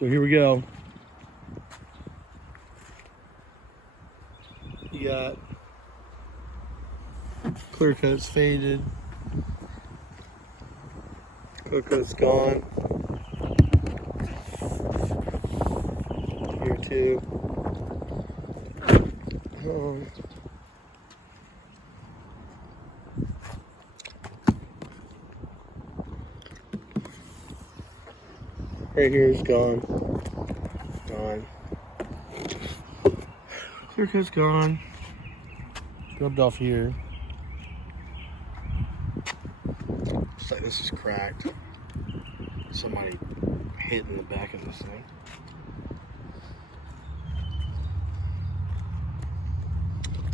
So here we go. You got clear coat's faded. Clear coat's gone. Here too. Right here is gone. Gone. Clear coat's gone. Rubbed off here. Looks like this is cracked. Somebody hit in the back of this thing.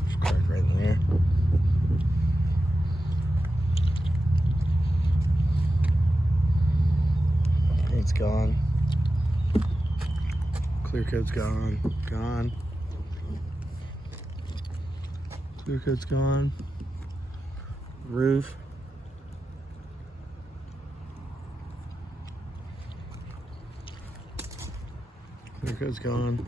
It's cracked right in there. Paint's gone. Clear coat's gone. Gone. Clear coat's gone. Roof. Clear coat's gone.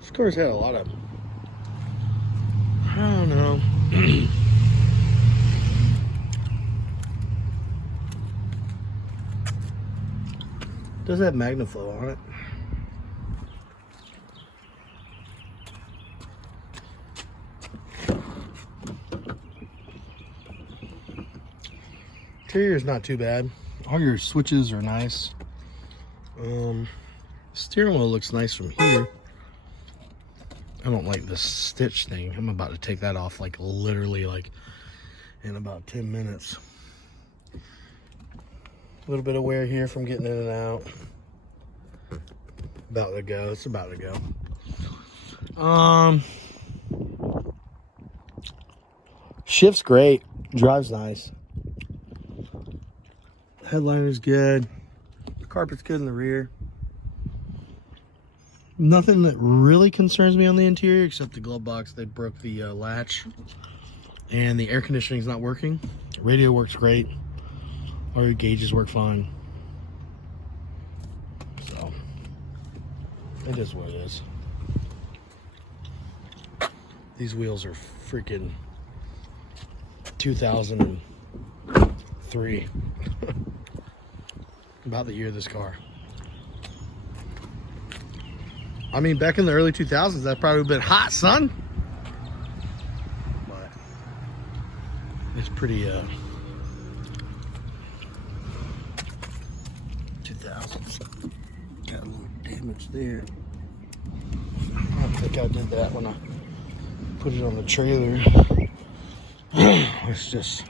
This car's had a lot of, I don't know. Does have MagnaFlow on it. Interior is not too bad. All your switches are nice. Steering wheel looks nice from here. I don't like this stitch thing. I'm about to take that off like literally like in about 10 minutes. A little bit of wear here from getting in and out. About to go. It's about to go. Shift's great. Drives nice. Headliner's good. Carpet's good in the rear. Nothing that really concerns me on the interior except the glove box. They broke the latch. And the air conditioning's not working. Radio works great. All your gauges work fine. So, it is what it is. These wheels are freaking 2003. About the year of this car. I mean, back in the early 2000s, that probably would have been hot, son. But it's pretty, 2000s. Got a little damage there. I think I did that when I put it on the trailer. It's just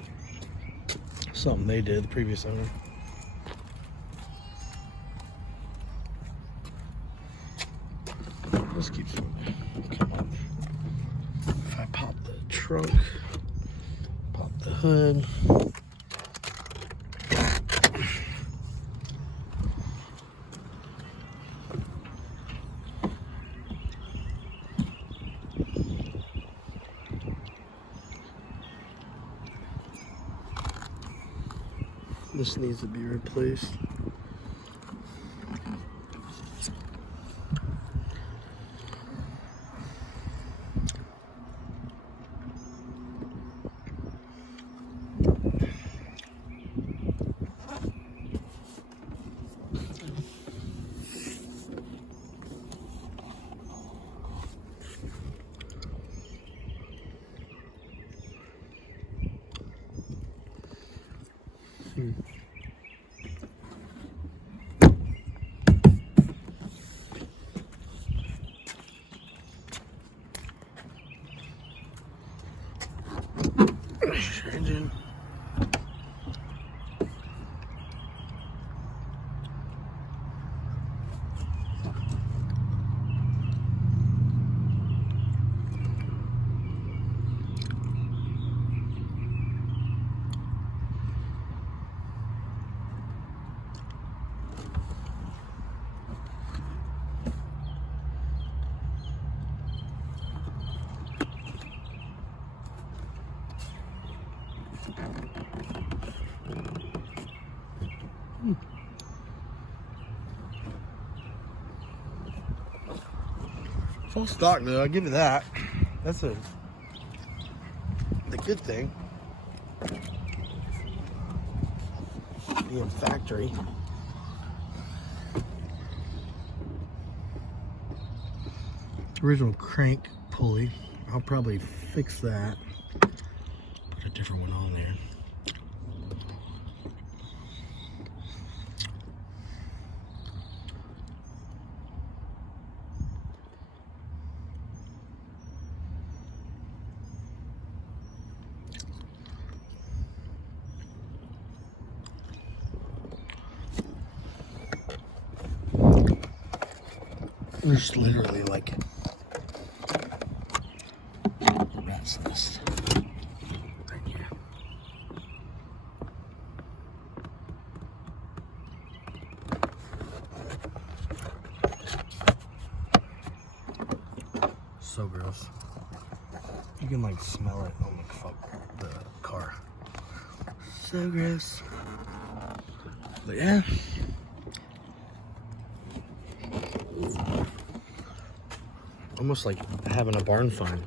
something they did, the previous owner. This keeps come up. If I pop the trunk, pop the hood. This needs to be replaced. It's all stock though, I'll give you that. That's the good thing. Being factory. Original crank pulley. I'll probably fix that. Put a different one on there. There's literally like rat's nest right here. So gross. You can like smell it on the car. So gross. But yeah. Almost like having a barn find.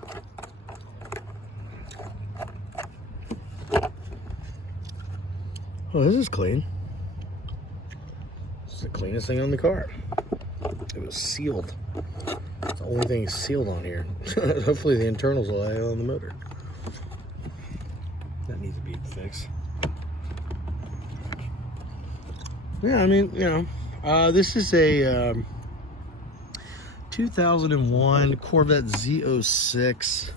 Oh, this is clean. This is the cleanest thing on the car. It was sealed. It's the only thing sealed on here. Hopefully the internals will lay on the motor. That needs to be fixed. Yeah, I mean, you know, this is a 2001 Corvette Z06,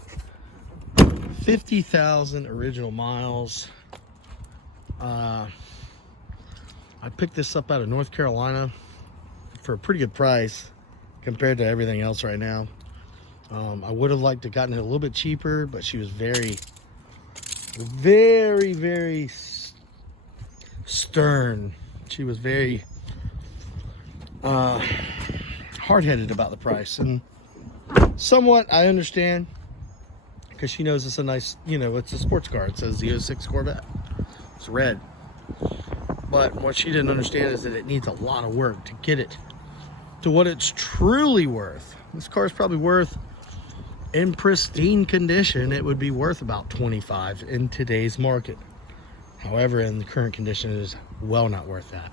50,000 original miles. I picked this up out of North Carolina for a pretty good price compared to everything else right now. I would have liked to gotten it a little bit cheaper, but she was very stern. She was very hard-headed about the price, and somewhat I understand, because she knows it's a nice, you know, it's a sports car. It says Z06 Corvette. It's red. But what she didn't understand is that it needs a lot of work to get it to what it's truly worth. This car is probably worth, in pristine condition, it would be worth about 25 in today's market. However, in the current condition, it is well not worth that.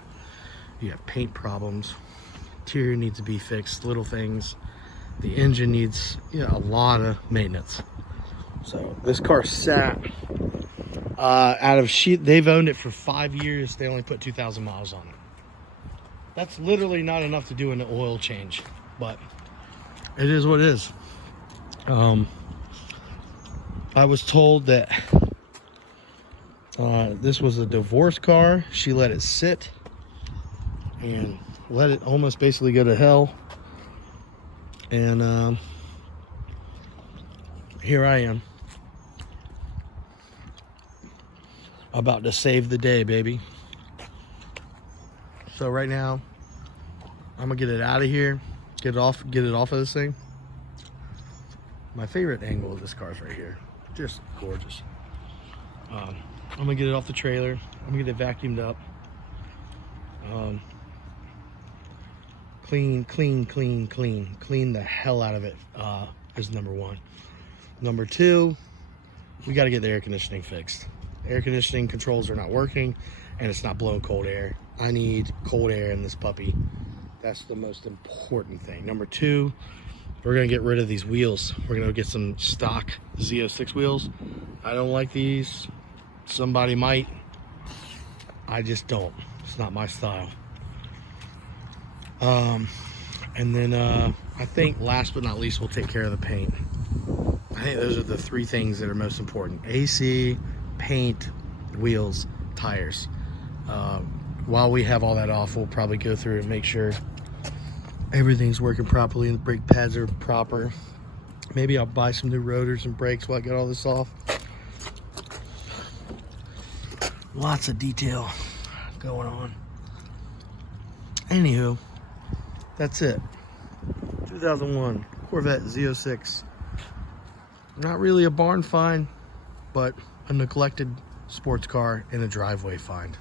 You have paint problems. Interior needs to be fixed, little things. The engine needs, you know, a lot of maintenance. So this car sat they've owned it for 5 years. They only put 2,000 miles on it. That's literally not enough to do an oil change, but it is what it is. I was told that this was a divorce car. She let it sit and let it almost basically go to hell. And here I am, about to save the day, baby. So right now, I'm gonna get it out of here, get it off of this thing. My favorite angle of this car is right here. Just gorgeous. I'm gonna get it off the trailer. I'm gonna get it vacuumed up. Clean the hell out of it is number one. Number two, we got to get the air conditioning fixed. Air conditioning controls are not working, and it's not blowing cold air. I need cold air in this puppy. That's the most important thing. Number two, we're gonna get rid of these wheels. We're gonna get some stock Z06 wheels. I don't like these. Somebody might. I just don't. It's not my style. And then I think last but not least, we'll take care of the paint. I think those are the three things that are most important: AC, paint, wheels, tires. While we have all that off, we'll probably go through and make sure everything's working properly and the brake pads are proper. Maybe I'll buy some new rotors and brakes while I get all this off. Lots of detail going on. Anywho, that's it. 2001 Corvette Z06. Not really a barn find, but a neglected sports car in a driveway find.